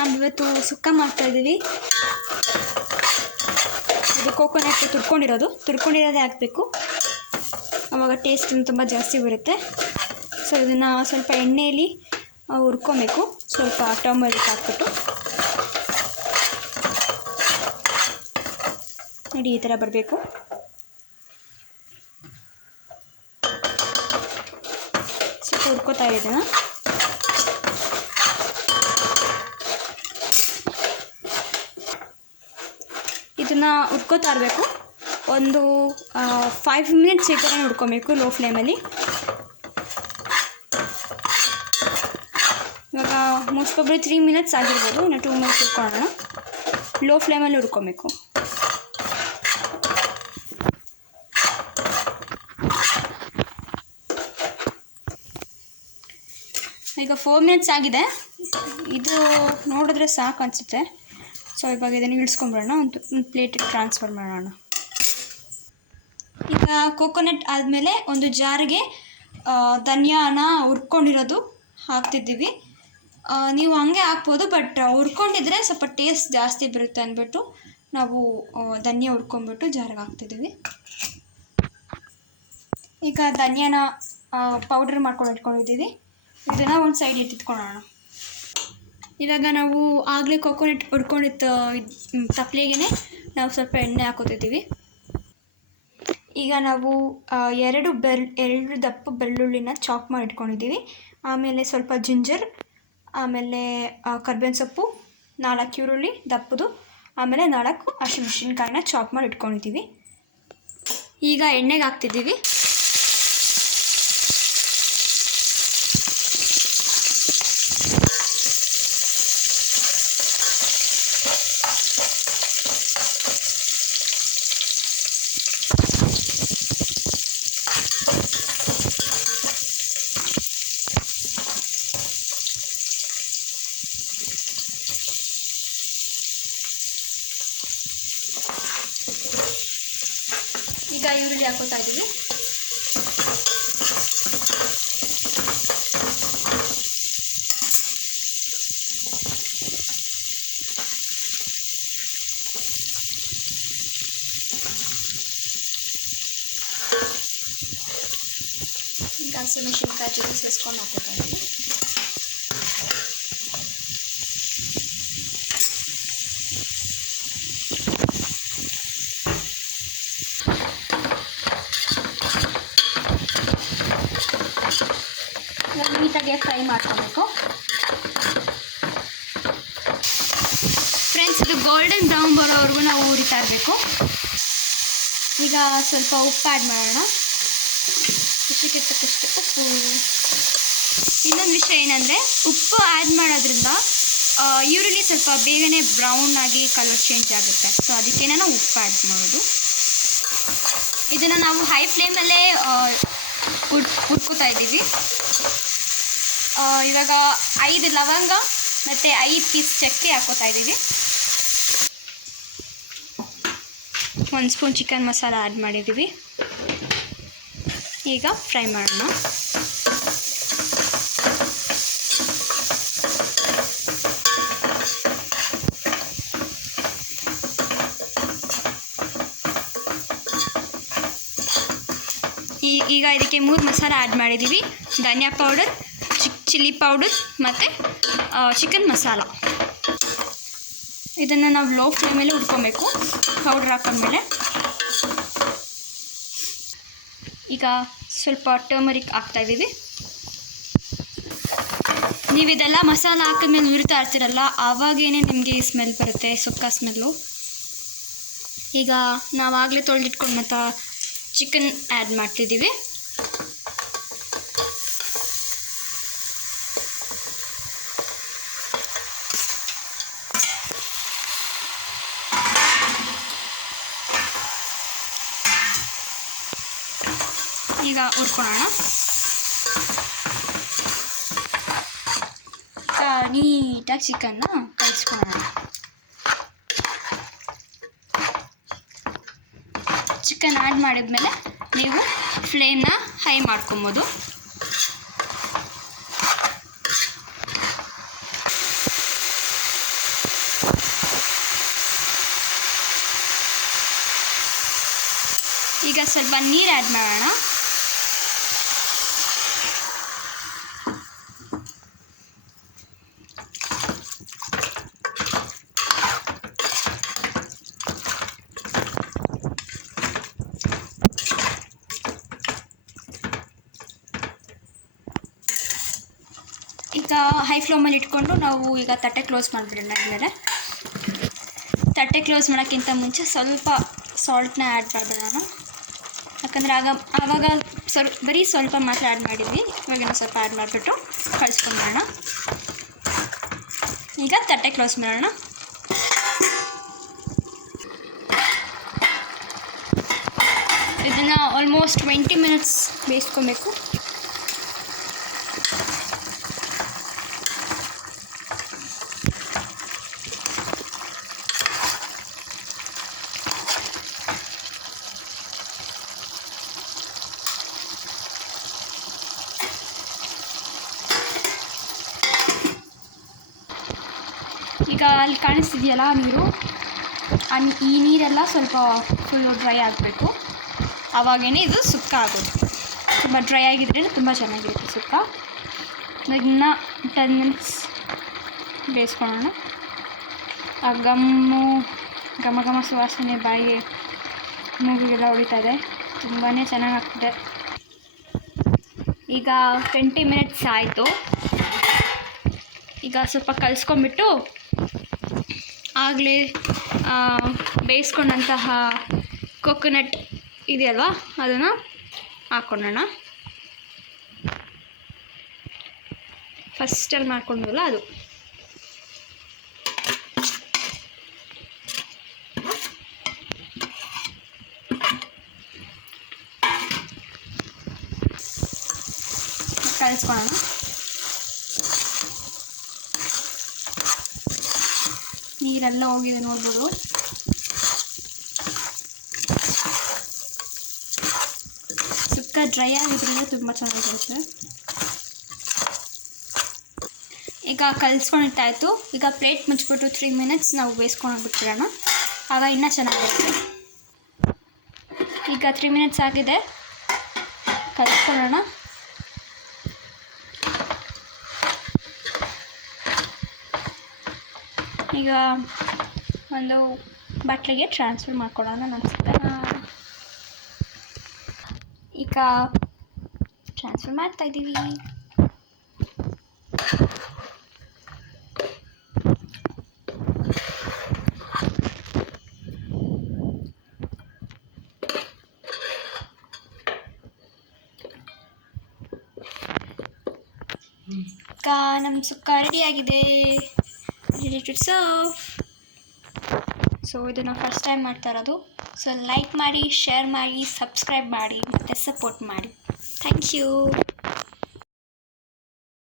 ನಾವಿವತ್ತು ಸುಕ್ಕ ಮಾಡ್ತಾಯಿದ್ದೀವಿ. ಇದು ಕೋಕೋನಟ್ ತುರ್ಕೊಂಡಿರೋದೇ ಹಾಕಬೇಕು, ಆವಾಗ ಟೇಸ್ಟ್ ತುಂಬ ಜಾಸ್ತಿ ಬರುತ್ತೆ. ಸೊ ಇದನ್ನು ಸ್ವಲ್ಪ ಎಣ್ಣೆಯಲ್ಲಿ ಹುರ್ಕೊಬೇಕು, ಸ್ವಲ್ಪ ಟರ್ಮರಿಕ್ ಹಾಕ್ಬಿಟ್ಟು. ನೋಡಿ ಈ ಥರ ಬರಬೇಕು. ಸ್ವಲ್ಪ ಹುರ್ಕೋತಾ ಇರೋದನ್ನು. ಇದನ್ನು ಹುರ್ಕೋತಾ ಇರಬೇಕು. ಒಂದು 5 ಮಿನಿಟ್ಸ್ ಈ ಥರ ಹುರ್ಕೊಬೇಕು ಲೋ ಫ್ಲೇಮಲ್ಲಿ. ಇವಾಗ ಮೋಸ್ಟ್ ಪ್ರಾಬಬ್ಲಿ 3 ಮಿನಿಟ್ಸ್ ಆಗಿರ್ಬೋದು, ಇನ್ನು 2 ಮಿನಿಟ್ಸ್ ಹುರ್ಕೊಳ್ಳೋಣ. ಲೋ ಫ್ಲೇಮಲ್ಲಿ ಹುರ್ಕೊಬೇಕು. ಈಗ 4 ಮಿನಿಟ್ಸ್ ಆಗಿದೆ. ಇದು ನೋಡಿದ್ರೆ ಸಾಕು ಅನಿಸುತ್ತೆ. ಸೊ ಇವಾಗ ಇದನ್ನು ಇಳಿಸ್ಕೊಂಬಿಡೋಣ, ಒಂದು ಪ್ಲೇಟಿಗೆ ಟ್ರಾನ್ಸ್ಫರ್ ಮಾಡೋಣ. ಈಗ ಕೋಕೋನಟ್ ಆದಮೇಲೆ ಒಂದು ಜಾರಿಗೆ ಧನಿಯಾನ ಹುರ್ಕೊಂಡಿರೋದು ಹಾಕ್ತಿದ್ದೀವಿ. ನೀವು ಹಂಗೆ ಹಾಕ್ಬೋದು, ಬಟ್ ಹುರ್ಕೊಂಡಿದ್ರೆ ಸ್ವಲ್ಪ ಟೇಸ್ಟ್ ಜಾಸ್ತಿ ಬರುತ್ತೆ ಅಂದ್ಬಿಟ್ಟು ನಾವು ಧನಿಯಾ ಹುರ್ಕೊಂಡ್ಬಿಟ್ಟು ಜಾರಿಗೆ ಹಾಕ್ತಿದ್ದೀವಿ. ಈಗ ಧನಿಯಾನ ಪೌಡರ್ ಮಾಡ್ಕೊಂಡು ಇಟ್ಕೊಂಡಿದ್ದೀವಿ. ಇದನ್ನು ಒಂದು ಸೈಡ್ ಎತ್ತಿಟ್ಕೊಳ್ಳೋಣ. ಇವಾಗ ನಾವು ಆಗಲೇ ಕೋಕೋನಟ್ ಹುರ್ಕೊಂಡಿದ್ದ ತಪ್ಪಲೆಗೆ ನಾವು ಸ್ವಲ್ಪ ಎಣ್ಣೆ ಹಾಕೋತಿದ್ದೀವಿ. ಈಗ ನಾವು 2 ದಪ್ಪ ಬೆಳ್ಳುಳ್ಳಿನ ಚಾಪ್ ಮಾಡಿ ಇಟ್ಕೊಂಡಿದ್ದೀವಿ. ಆಮೇಲೆ ಸ್ವಲ್ಪ ಜಿಂಜರ್, ಆಮೇಲೆ ಕರ್ಬೇವಿನ ಸೊಪ್ಪು, 4 ಈರುಳ್ಳಿ ದಪ್ಪದು, ಆಮೇಲೆ 4 ಹಸಿಮೆಣಸಿನ್ಕಾಯಿನ ಚಾಪ್ ಮಾಡಿ ಇಟ್ಕೊಂಡಿದ್ದೀವಿ. ಈಗ ಎಣ್ಣೆಗೆ ಹಾಕ್ತಿದ್ದೀವಿ. ಈಗ ಈರುಳ್ಳಿ ಹಾಕೋತಾ ಇದ್ದೀವಿ. ಈಗ ಹಸಿಮೆಣಸಿನ್ಕಾಯಿ ಜೊತೆ ಸೇರಿಸ್ಕೊಂಡು ಹಾಕೋತಾ ಇದ್ದೀವಿ. ನೀಟಾಗಿ ಫ್ರೈ ಮಾಡ್ಕೋಬೇಕು. ಫ್ರೆಂಡ್ಸ್, ಇದು ಗೋಲ್ಡನ್ ಬ್ರೌನ್ ಬರೋವರೆಗೂ ನಾವು ಹುರಿತಾ ಇರಬೇಕು. ಈಗ ಸ್ವಲ್ಪ ಉಪ್ಪು ಆ್ಯಡ್ ಮಾಡೋಣ, ರುಚಿಗೆ ತಕ್ಕಷ್ಟು ಉಪ್ಪು. ಇನ್ನೊಂದು ವಿಷಯ ಏನಂದರೆ, ಉಪ್ಪು ಆ್ಯಡ್ ಮಾಡೋದ್ರಿಂದ ಈರುಳ್ಳಿ ಸ್ವಲ್ಪ ಬೇಗನೆ ಬ್ರೌನ್ ಆಗಿ ಕಲರ್ ಚೇಂಜ್ ಆಗುತ್ತೆ. ಸೊ ಅದಕ್ಕೇ ನಾವು ಉಪ್ಪು ಆ್ಯಡ್ ಮಾಡೋದು. ಇದನ್ನು ನಾವು ಹೈ ಫ್ಲೇಮಲ್ಲೇ ಹುರ್ಕೋತಾ ಇದ್ದೀವಿ. ಇವಾಗ 5 ಲವಂಗ ಮತ್ತು 5 ಪೀಸ್ ಚಕ್ಕೆ ಹಾಕೋತಾ ಇದ್ದೀವಿ. 1 ಸ್ಪೂನ್ ಚಿಕನ್ ಮಸಾಲ ಆ್ಯಡ್ ಮಾಡಿದ್ದೀವಿ. ಈಗ ಫ್ರೈ ಮಾಡೋಣ. ಈಗ ಇದಕ್ಕೆ 3 ಮಸಾಲ ಆ್ಯಡ್ ಮಾಡಿದ್ದೀವಿ. ಧನಿಯಾ ಪೌಡರ್, ಚಿಲ್ಲಿ ಪೌಡರ್ ಮತ್ತು ಚಿಕನ್ ಮಸಾಲ. ಇದನ್ನು ನಾವು ಲೋ ಫ್ಲೇಮಲ್ಲಿ ಹುರ್ಕೊಬೇಕು ಪೌಡ್ರ್ ಹಾಕೊಂಡ್ಮೇಲೆ. ಈಗ ಸ್ವಲ್ಪ ಟರ್ಮರಿಕ್ ಹಾಕ್ತಾಯಿದ್ದೀವಿ. ನೀವು ಇದೆಲ್ಲ ಮಸಾಲ ಹಾಕಿದ್ಮೇಲೆ ಹುರಿತಾ ಇರ್ತೀರಲ್ಲ, ಆವಾಗೇನೆ ನಿಮಗೆ ಸ್ಮೆಲ್ ಬರುತ್ತೆ, ಸುಕ್ಕ ಸ್ಮೆಲ್ಲು. ಈಗ ನಾವಾಗಲೇ ತೊಳೆದಿಟ್ಕೊಂಡು ಮತ್ತು ಚಿಕನ್ ಆ್ಯಡ್ ಮಾಡ್ತಿದ್ದೀವಿ. ಈಗ ಹುರ್ಕೊಳ್ಳೋಣ. ನೀಟಾಗಿ ಚಿಕನ್ನ ಕಲಿಸ್ಕೊಳ್ಳೋಣ. ಚಿಕನ್ ಆ್ಯಡ್ ಮಾಡಿದ್ಮೇಲೆ ನೀವು ಫ್ಲೇಮ್ನ ಹೈ ಮಾಡ್ಕೊಬೋದು. ಈಗ ಸ್ವಲ್ಪ ನೀರು ಆ್ಯಡ್ ಮಾಡೋಣ. ಈಗ ಹೈ ಫ್ಲೇಮಲ್ಲಿ ಇಟ್ಕೊಂಡು ನಾವು ಈಗ ತಟ್ಟೆ ಕ್ಲೋಸ್ ಮಾಡಿಬಿಡೋಣ. ಆದಮೇಲೆ ತಟ್ಟೆ ಕ್ಲೋಸ್ ಮಾಡೋಕ್ಕಿಂತ ಮುಂಚೆ ಸ್ವಲ್ಪ ಸಾಲ್ಟ್ನ ಆ್ಯಡ್ ಮಾಡೋಣ. ಯಾಕಂದರೆ ಆವಾಗ ಬರೀ ಸ್ವಲ್ಪ ಮಾತ್ರ ಆ್ಯಡ್ ಮಾಡಿದ್ವಿ. ಇವಾಗ ಸ್ವಲ್ಪ ಆ್ಯಡ್ ಮಾಡಿಬಿಟ್ಟು ಕಳಿಸ್ಕೊಂಬಿಡೋಣ. ಈಗ ತಟ್ಟೆ ಕ್ಲೋಸ್ ಮಾಡೋಣ. ಇದನ್ನು ಆಲ್ಮೋಸ್ಟ್ 20 ಮಿನಿಟ್ಸ್ ಬೇಯಿಸ್ಕೊಬೇಕು. ಈಗ ಅಲ್ಲಿ ಕಾಣಿಸ್ತಿದೆಯಲ್ಲ ನೀರು, ಈ ನೀರೆಲ್ಲ ಸ್ವಲ್ಪ ಫುಲ್ಲು ಡ್ರೈ ಆಗಬೇಕು. ಆವಾಗೇ ಇದು ಸುಕ್ಕ ಆಗೋದು. ತುಂಬ ಡ್ರೈ ಆಗಿದ್ರೇ ತುಂಬ ಚೆನ್ನಾಗಿರುತ್ತೆ ಸುಕ್ಕ. ಇದನ್ನ 10 ಮಿನಿಟ್ಸ್ ಬೇಯಿಸ್ಕೊಳ್ಳೋಣ. ಆ ಘಮ ಘಮ ಸುವಾಸನೆ ಬಾಯಿಗೆ ಮೂಗಿಗೆಲ್ಲ ಹೊಡಿತಾ ಇದೆ. ತುಂಬಾ ಚೆನ್ನಾಗಾಗ್ತಿದೆ. ಈಗ 20 ಮಿನಿಟ್ಸ್ ಆಯಿತು. ಈಗ ಸ್ವಲ್ಪ ಕಲಿಸ್ಕೊಂಬಿಟ್ಟು ಆಗಲೇ ಬೇಯಿಸ್ಕೊಂಡಂತಹ ಕೊಕೊನಟ್ ಇದೆಯಲ್ವ ಅದನ್ನು ಹಾಕ್ಕೊಳ್ಳೋಣ. ಫಸ್ಟಲ್ಲಿ ಮಾಡ್ಕೊಂಡ್ವಲ್ಲ ಅದು. ಕಲಿಸ್ಕೊಳ್ಳೋಣ. ನೀರೆಲ್ಲ ಹೋಗಿದೆ ನೋಡ್ಬೋದು. ಸುಕ್ಕ ಡ್ರೈ ಆಗಿದ್ರಿಂದ ತುಂಬ ಚೆನ್ನಾಗಿರುತ್ತೆ. ಈಗ ಕಲಿಸ್ಕೊಂಡಿಟ್ಟಾಯಿತು. ಈಗ ಪ್ಲೇಟ್ ಮುಚ್ಚಿಬಿಟ್ಟು 3 ಮಿನಿಟ್ಸ್ ನಾವು ಬೇಯಿಸ್ಕೊಂಡೋಗ್ಬಿಟ್ಬಿಡೋಣ. ಆಗ ಇನ್ನೂ ಚೆನ್ನಾಗಿರುತ್ತೆ. ಈಗ 3 ಮಿನಿಟ್ಸ್ ಆಗಿದೆ. ಕಲಿಸ್ಕೊಳ್ಳೋಣ. ಈಗ ಒಂದು ಬಟ್ಲಿಗೆ ಟ್ರಾನ್ಸ್ಫರ್ ಮಾಡ್ಕೊಳ್ಳೋಣ. ಈಗ ಟ್ರಾನ್ಸ್ಫರ್ ಮಾಡ್ತಾಯಿದ್ದೀವಿ. ಈಗ ನಮ್ಮ ಸುಕ್ಕ ರೆಡಿಯಾಗಿದೆ. Ready to serve. ಸೊ ಇದನ್ನು ಫಸ್ಟ್ ಟೈಮ್ ಮಾಡ್ತಾ ಇರೋದು. ಸೊ ಲೈಕ್ ಮಾಡಿ, ಶೇರ್ ಮಾಡಿ, ಸಬ್ಸ್ಕ್ರೈಬ್ ಮಾಡಿ ಮತ್ತು ಸಪೋರ್ಟ್ ಮಾಡಿ. Thank you.